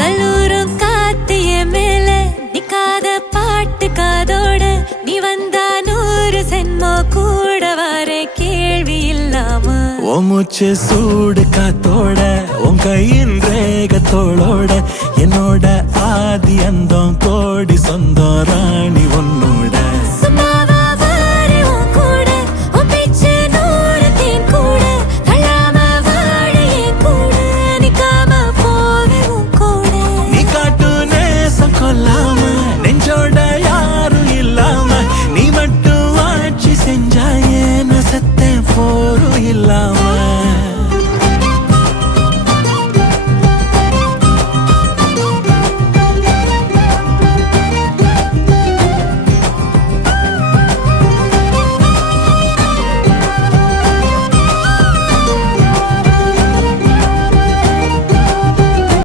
கல்லூரும் காத்திய மேல நிக்காத பாட்டு காதோட நீ வந்தா 100 சென்மோ கூட வர கேள்வி இல்லாம ஓ மூச்சு சூடு காத்தோட உன் கையின் ரேகத்தோளோட